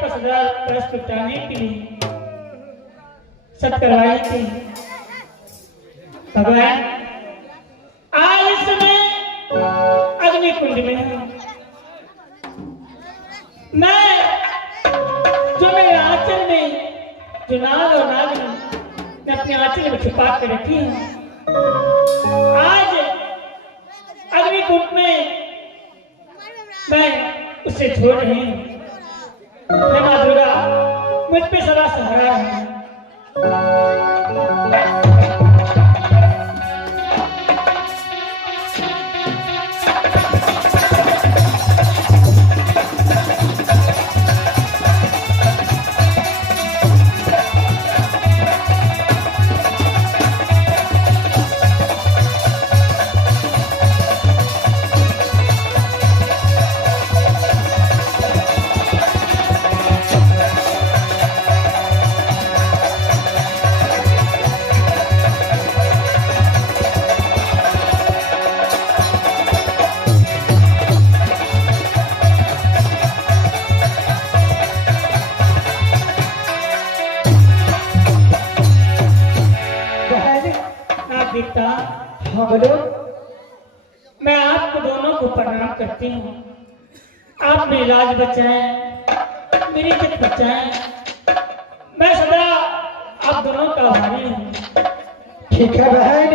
50,000 कलश पिटाने के लिए सब करवाई थी। भगवान आज इस समय अग्निकुंड में हूँ। मैं जो मेरे आंचल में जो नाग और नागिन मैं अपने आंचल में छुपा कर रखी हूँ, आज अग्निकुंड में मैं उसे छोड़ रही हूँ। माँ दुर्गा मुझ पे सदा सहारा है। हाँ बोलो। मैं आपको दोनों को प्रणाम करती हूँ। आप मेरी लाज बचाएं, मेरी इज्जत बचाएं। मैं सदा आप दोनों का आभारी हूँ। ठीक है बहन,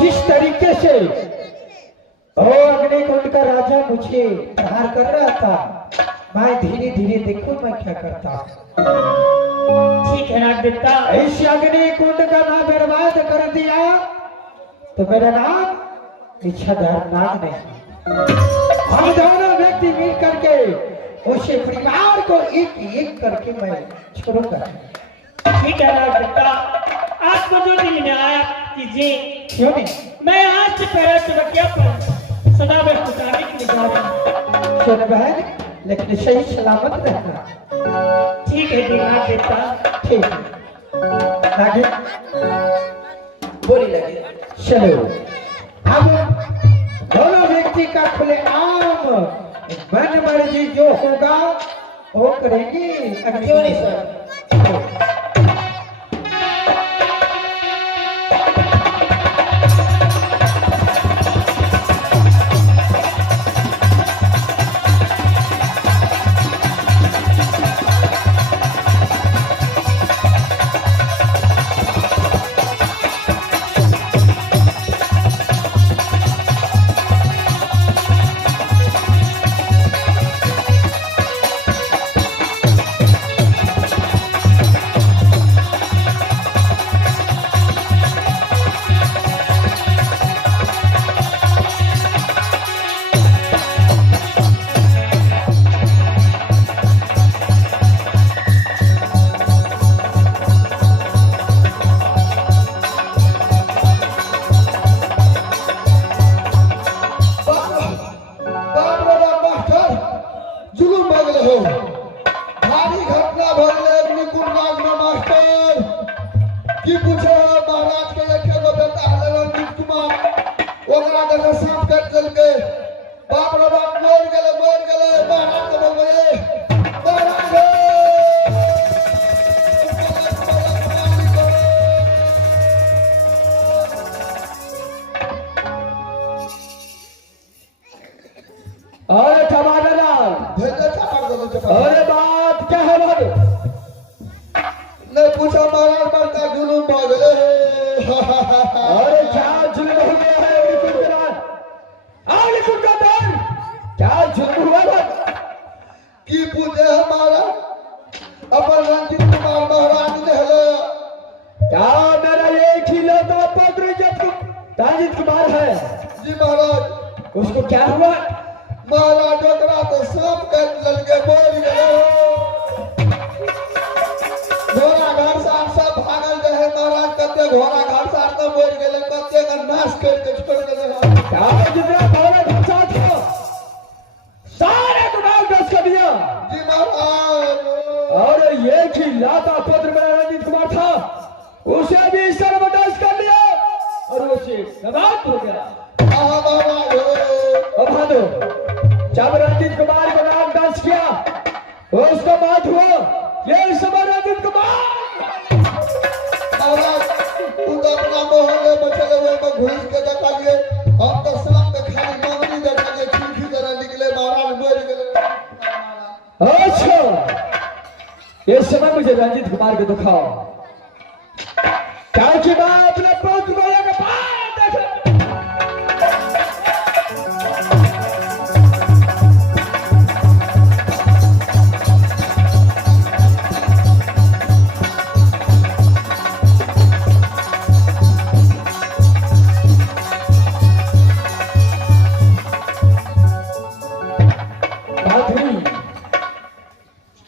जिस तरीके से ओ अग्निकुंड का राजा मुझे प्रहार कर रहा था, मैं धीरे धीरे देखो मैं क्या करता। ठीक है नाग देवता। इस अग्निकुंड का नाम बर्बाद कर दिया तो मेरा नाम इच्छाधार नाग नहीं। हम दोनों व्यक्ति मिल करके उसे परिवार को एक एक करके मैं छोड़ूंगा। ठीक है नाग देवता, आपको जो दिल में आया कीजिए। क्यों नहीं? मैं आज से पहले चुबकिया पर सदा में पुकारे के लिए जा रहा हूँ। चलो बहन, लेकिन सही सलामत रहना। ठीक है नाग देवता। ठीक है बोली लगे। चलो अब दोनों व्यक्ति का खुले आम मन मर्जी जो होगा वो करेंगे। क्यों नहीं सर? अरे बात क्या है बाबू? ने पूछा महाराज बड़का जुलूम भागले है। अरे क्या जुल्म हो गया है अग्निकुंड के बाद? अग्निकुंड का दौर क्या जुल्म हुआ है? की पूछे हमारा अपन रंजीत कुमार महाराज ने हले क्या मेरा एक ही लौता पुत्र रंजीत कुमार है? जी महाराज। उसको क्या हुआ? महाराज ओकरा तो सांप काट ललके बोल गए। घोड़ा घर सार सब भागल रहे महाराज। कते घोड़ा घर सार तो बोल गए, कते का नाश करके छोड़ गए। क्या जितना घोड़ा घर सार था सारे को नाश कर दिया? जी महाराज। और एक ही लाता पुत्र मेरा रंजीत कुमार था, उसे भी सर्वनाश कर लिया और उसे समाप्त हो गया। अब हाँ दो, जब रंजीत कुमार को नाम डांस किया उसका बात हुआ ये समय रंजित कुमार महाराज तू तो अपना मोहल्ले में चले हुए में घुस के देखा लिए हम तो शाम में खाली मंगनी देखा लिए खिड़की तरह निकले महाराज मर गए। अच्छा ये समय मुझे रंजित कुमार को दिखाओ ताकि मैं अपने पुत्र को एक बार देख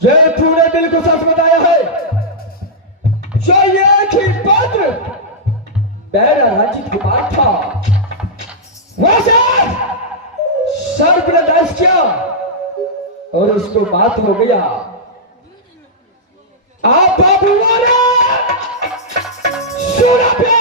ये पूरे दिल को सच बताया है जो ये एक ही पत्र मेरा रंजित कुमार था वो सर पर दर्ज किया और उसको बात हो गया आप बाबू वाला सुना पे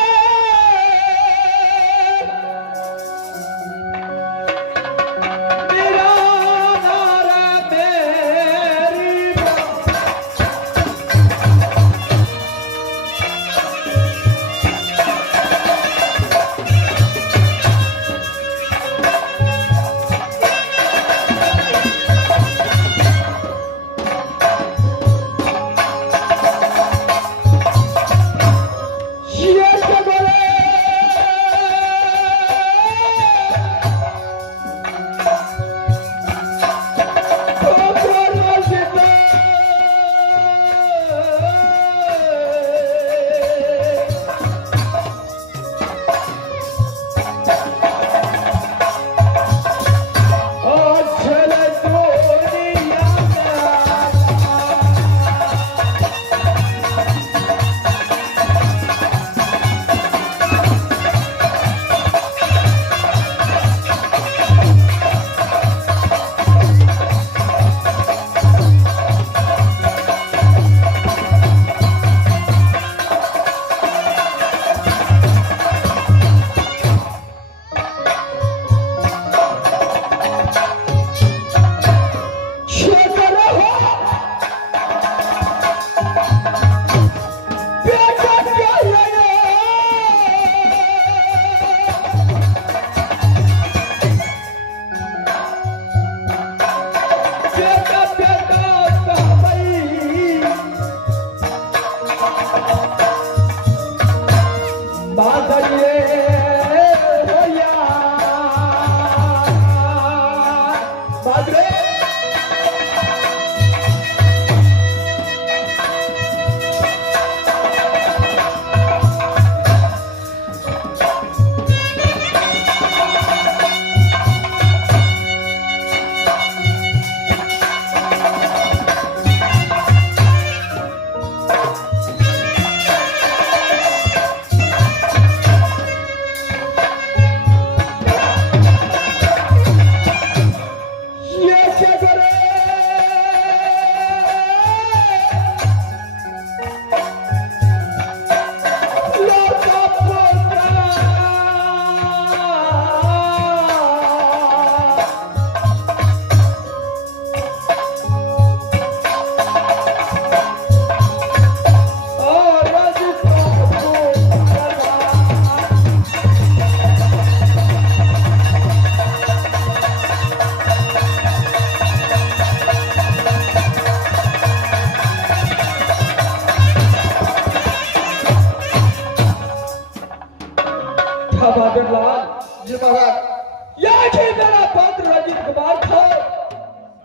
जी महाराज यह कि मेरा पत्र रंजित कुमार था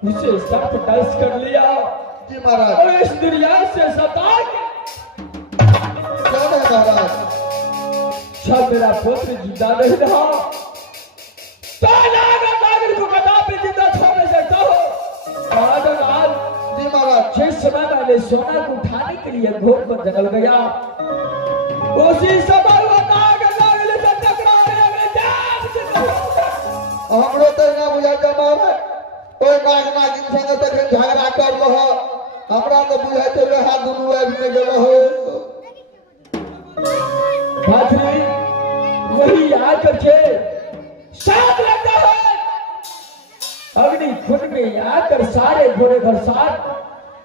उसे सब दर्ज कर लिया जी महाराज और इस दुनिया से सता के कौन है महाराज जब मेरा पुत्र जिंदा नहीं रहा तो नागर को कदापि जिंदा छोड़ नहीं सकता हो नागर जी महाराज जिस समय मैंने सोना को उठाने के लिए घोर पर जंगल गया उसी समय वो नागर से टकरा गया मैं जान से हमरो तो ना बुझा जमावे ओए नाग नागिन संग तक झगड़ा कर लो हमरा तो बुझाई तो हाथ दुनु आबि ने गेलो हो भाई वही आकर के साथ लगता है अग्नि खुद में आकर सारे घोड़े घर साथ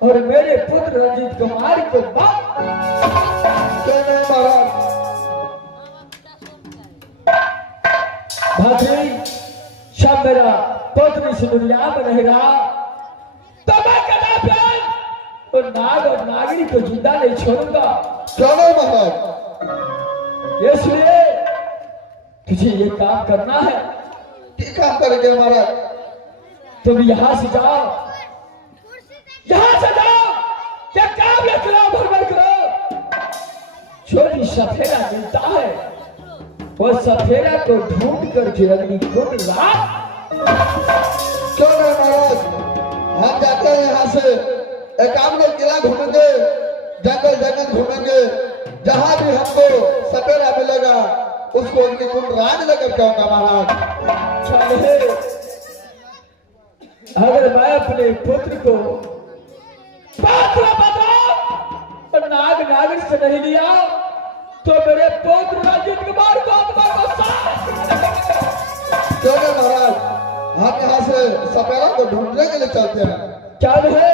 और मेरे पुत्र रंजीत कुमार को बाप कहने महाराज भाभी सब मेरा पुत्र इस दुनिया में नहीं रहा तो मैं कदापि और नाग और नागिनी को जिंदा नहीं छोड़ूंगा। चलो महाराज इसलिए तुझे ये काम करना है। ठीक काम करेंगे महाराज। तुम यहाँ से जाओ, यहाँ से जाओ, क्या काम ले करो भरभर करो। छोटी सफेरा मिलता है, वो सफेरा को ढूंढ करके अगली कुल रात क्यों नहीं महाराज, हम जाते हैं यहाँ से एक काम लोग किला घूमेंगे, जंगल जंगल घूमेंगे, जहाँ भी हमको सपेरा मिलेगा उसको उनकी कुल राज लेकर के आऊंगा महाराज। चले, अगर मैं अपने पुत्र को पात्र बताओ और नाग नागिन से नहीं लिया तो मेरे पुत्र रंजीत कुमार को आत्मा को साथ क्यों नहीं महाराज, हम यहाँ से सपेरा को ढूंढने के लिए चलते हैं। चल है,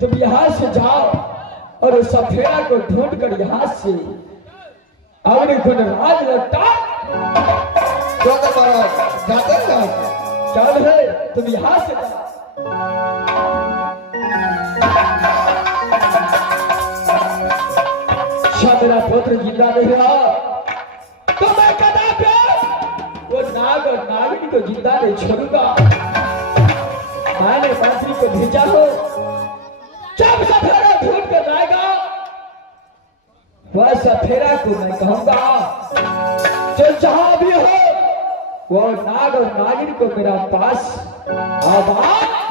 तुम यहाँ से जाओ और उस सफेरा को ढूंढ कर यहाँ से अग्नि कुंड राज लगता। क्यों नहीं महाराज, जाते हैं यहाँ से। चल है, तुम यहाँ से जाओ। मेरा पुत्र जिंदा नहीं रहा तो मैं कदापि वो नाग और नागिनी को जिंदा नहीं छोड़ूंगा। मैंने मंत्री को भेजा हो, जब सफेरा ढूंढ कर लाएगा वह सफेरा को मैं कहूंगा जो जहां भी हो वो नाग और नागिनी को मेरा पास आवाज